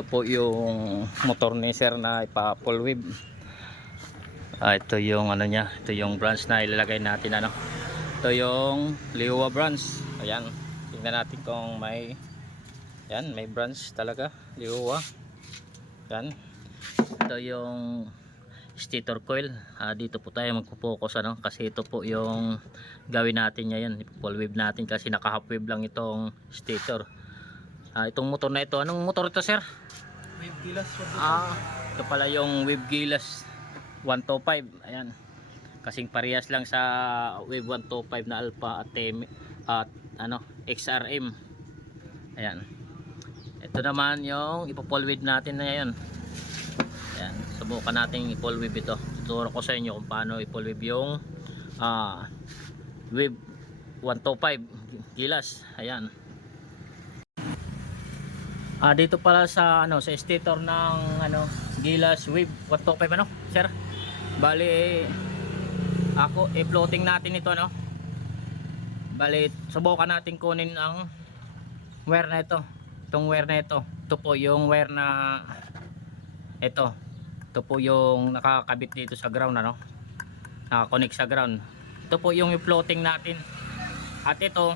ito po yung motor ni sir na ipa full wave. Ito yung ano niya, ito yung branch na ilalagay natin ano. Ito yung Liwa branch. Ayan, tingnan natin kung may yan, may branch talaga, Liwa. Yan. Ito yung stator coil. Dito po tayo magpo-focus ano kasi ito po yung gawin natin ngayon. Full wave natin kasi naka half wave lang itong stator. Itong motor na ito, anong motor ito sir? Wave Gilas. Ito pala yung Wave Gilas 125. Ayan, kasing parehas lang sa Wave 125 na Alpha at ano XRM. Ayan, ito naman yung ipo-full wave natin na ngayon. Ayan, subukan natin i-full wave ito. Tuturo ko sa inyo kung paano i-full wave yung Wave 125 Gilas. Ayan. Dito pala sa ano sa stator ng ano Gilas Wave 125 ano sir. Bali ako i-floating natin ito no. Bali subukan natin kunin ang wire na ito. Itong wire na ito. Ito po yung wire na ito. Ito po yung nakakabit dito sa ground ano. Naka-connect sa ground. Ito po yung i-floating natin. At ito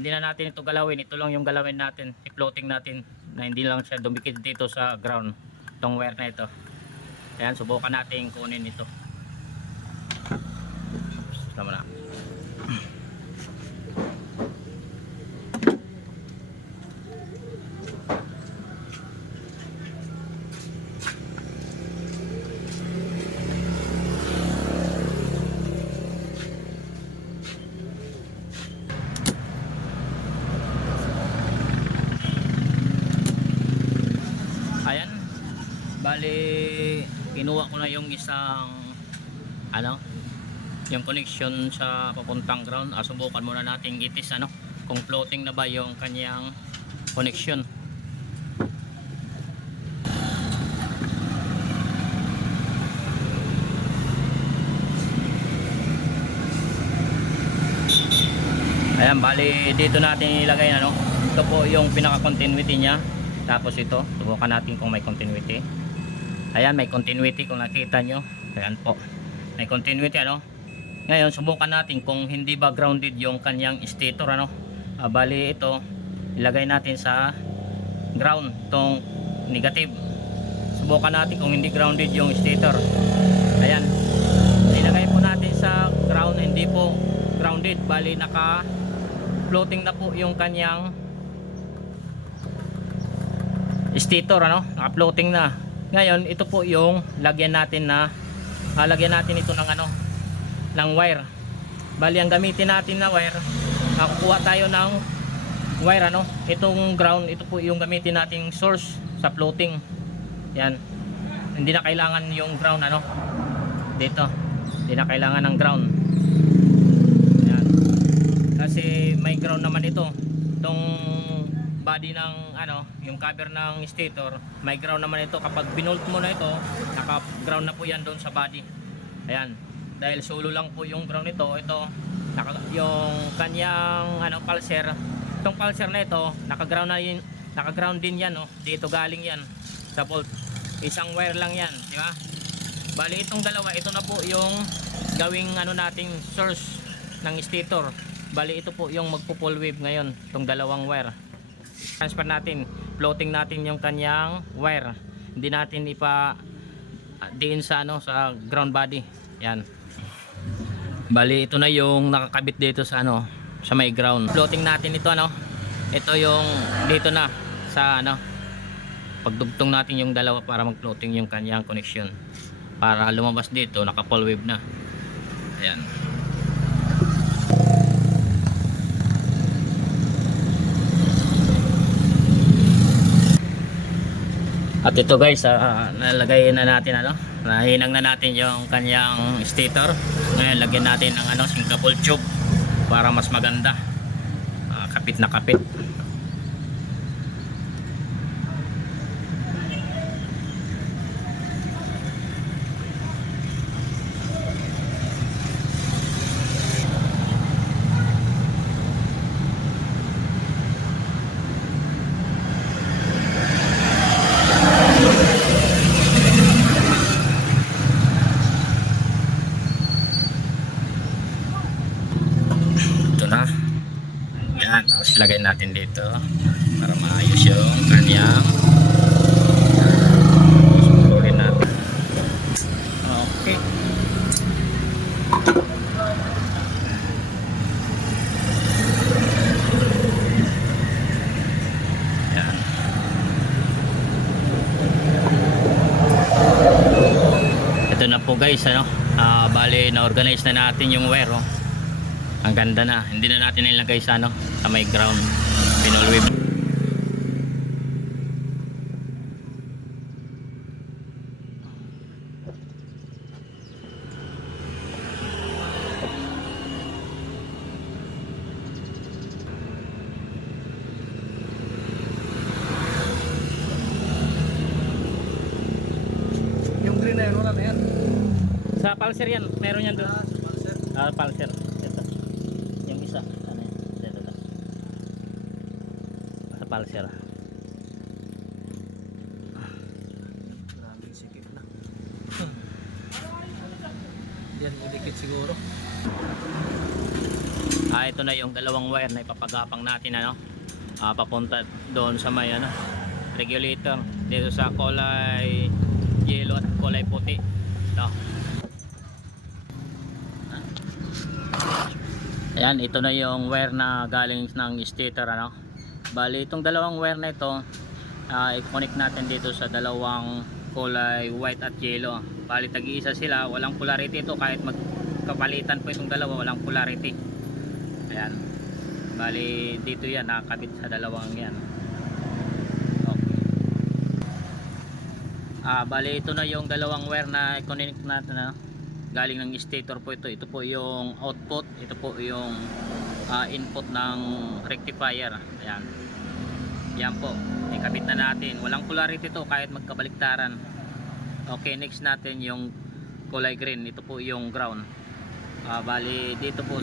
hindi na natin ito galawin, ito lang yung galawin natin, i-floating natin na hindi lang siya dumikit dito sa ground itong wire na ito. Ayan, subukan natin kunin ito. Tama na. Bali kinuha ko na yung isang ano yung connection sa papuntang ground. Subukan muna natin itis ano kung floating na ba yung kanyang connection. Ayan, bali dito natin ilagay ano. Ito po yung pinaka continuity nya. Tapos ito subukan natin kung may continuity. Ayan, may continuity kung nakita nyo. Ayan po, may continuity ano. Ngayon subukan natin kung hindi ba grounded yung kanyang stator ano. Bali ito ilagay natin sa ground itong negative. Subukan natin kung hindi grounded yung stator. Ayan, ilagay po natin sa ground. Hindi po grounded, bali naka floating na po yung kanyang stator ano, naka floating na. Ngayon ito po yung lagyan natin na lagyan natin ito ng ano ng wire. Bali ang gamitin natin na wire, kukuha tayo ng wire ano, itong ground, ito po yung gamitin nating source sa floating. Yan, hindi na kailangan yung ground ano dito, hindi na kailangan ng ground. Yan, kasi may ground naman ito. Itong body ng ano, yung cover ng stator, may ground naman ito. Kapag binolt mo na ito, naka ground na po yan doon sa body. Ayan, dahil solo lang po yung ground nito. Ito yung kanyang ano pulser, itong pulser na ito naka-ground na yun, naka-ground din yan oh. Dito galing yan sa bolt, isang wire lang yan, di ba? Bali itong dalawa, ito na po yung gawing ano nating source ng stator. Bali ito po yung magpo-full wave ngayon, itong dalawang wire. Transfer natin, floating natin yung kanyang wire. Hindi natin ipa diin sa ano sa ground body. Yan. Bali ito na yung nakakabit dito sa ano sa may ground. Floating natin ito ano. Ito yung dito na sa ano. Pagdugtong natin yung dalawa para mag-floating yung kanyang connection. Para lumabas dito naka full wave na. Ayan. At ito guys, nalagay na natin ano, nahinang na natin yung kanyang stator. Ngayon lagyan natin ng ano, sinkable tube para mas maganda. Kapit na kapit. natin dito para maayos yung kanyang susukurin natin. Okay. Yan. Ito na po guys, ano? Bali na-organize na natin yung wire, oh. Ang ganda na. Hindi na natin nilagay sa ano, sa may ground. Pinulwib. Yung green na yun, wala na yan. Sa pulser yan, meron yan doon. Sa pulser. Pulser. Ito. Yung isa. Ano yan? Ito. Sa pulser. Maraming sikip na. Yan, ulikit siguro. Ito na yung dalawang wire na ipapagapang natin, ano? Papunta doon sa may ano, regulator dito sa kulay yellow at kulay puti. Ito. Ayan, ito na yung wire na galing ng stator, ano? Bali, itong dalawang wire na ito, i-connect natin dito sa dalawang kulay white at yellow. Bali, tag-iisa sila, walang polarity ito. Kahit magkapalitan po itong dalawa, walang polarity. Ayan. Bali, dito yan, nakakabit sa dalawang yan. Okay. Bali, ito na yung dalawang wire na i-connect natin, ano? Galing ng stator po ito. Ito po yung output, ito po yung input ng rectifier. Ayan. Yan po, ikabit na natin. Walang polarity ito kahit magkabaliktaran. Okay, next natin yung kulay green. Ito po yung ground. Bali dito po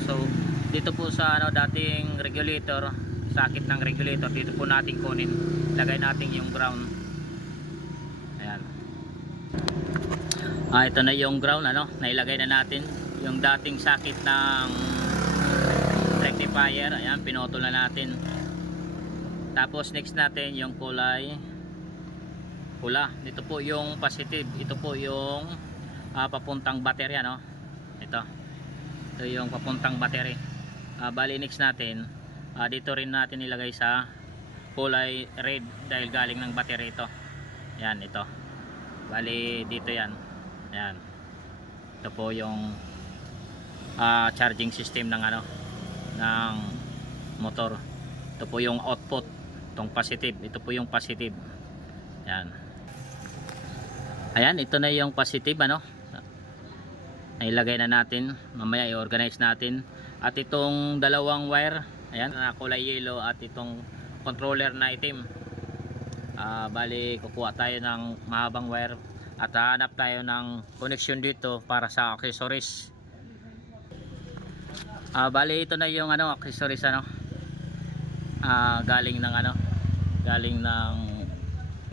sa ano, dating regulator, sakit ng regulator, dito po natin kunin. Lagay natin yung ground. Ayan. Ito na yung ground, ano, nailagay na natin yung dating sakit ng rectifier. Ayan, pinotol na natin. Tapos next natin yung kulay pula. Dito po yung positive, ito po yung papuntang battery, ano. Ito yung papuntang battery. Bali next natin, dito rin natin ilagay sa kulay red dahil galing ng battery ito. Ayan, ito. Bali dito yan. Ayan. Ito po yung charging system ng ano, ng motor. Ito po yung output, itong positive. Ito po yung positive. Ayan. Ayan, ito na yung positive, ano. Nailagay na natin. Mamaya i-organize natin. At itong dalawang wire, ayan, na kulay yellow at itong controller na itim. Bali kukuha tayo ng mahabang wire at hanap tayo ng connection dito para sa accessories. Bali ito na yung ano, accessories, ano, galing ng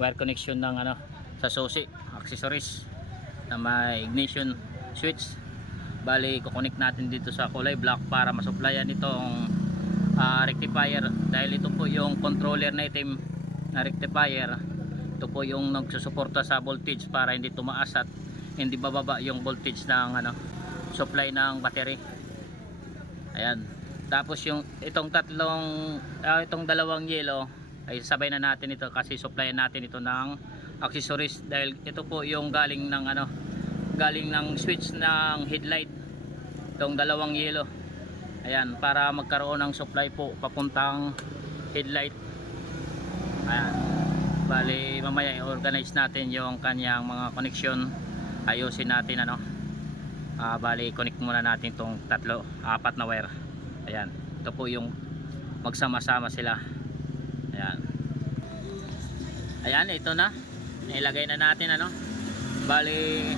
wire connection ng ano, sa susi, accessories na may ignition switch. Bali kukonek natin dito sa kulay black para masupplyan itong rectifier dahil ito po yung controller na itim na rectifier. Ito po yung nagsusuporta sa voltage para hindi tumaas at hindi bababa yung voltage ng ano, supply ng battery. Ayan. Tapos yung itong dalawang yellow ay sabay na natin ito kasi supplyan natin ito ng accessories dahil ito po yung galing ng switch ng headlight, itong dalawang yellow. Ayan, para magkaroon ng supply po papuntang headlight. Ayan. Bali mamaya i-organize natin yung kanyang mga connection, ayusin natin, ano. Bali connect muna natin itong apat na wire. Ayan, ito po yung magsama-sama sila. Ayan. Ayan, ito na, nilagay na natin, ano. Bali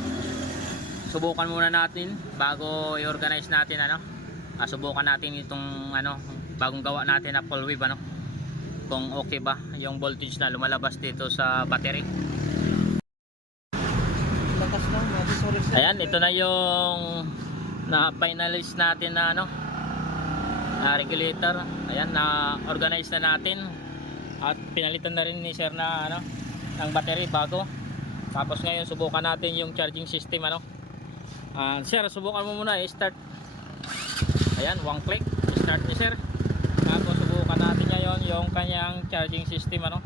subukan muna natin bago i-organize natin, ano. Subukan natin itong ano, bagong gawa natin na full wave, ano, kung okay ba yung voltage na lumalabas dito sa battery. Lakas lang, Ayan, ito na yung na finalize natin na ano, regulator. Ayan, na organize na natin at pinalitan na rin ni sir na ano ng battery bago. Tapos ngayon subukan natin yung charging system ano. Sir, subukan mo muna i-start. Ayan, one click start ni sir. Tapos subukan natin ngayon yung kanyang charging system ano.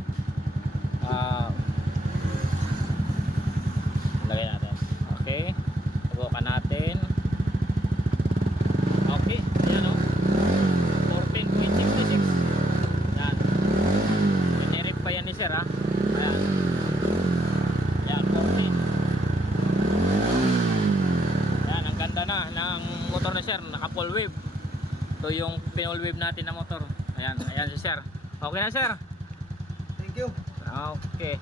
Lagay natin. Okay. Subukan natin. Okay, ayan o. 14.66. Yan. Pinirip pa yan ni sir ha. Ayan. Yan, 14. Yan, ang ganda na ng motor ni sir. Naka full wave. Ito yung pinol wave natin na motor. Ayan, ayan si sir. Okay na sir. Thank you. Okay.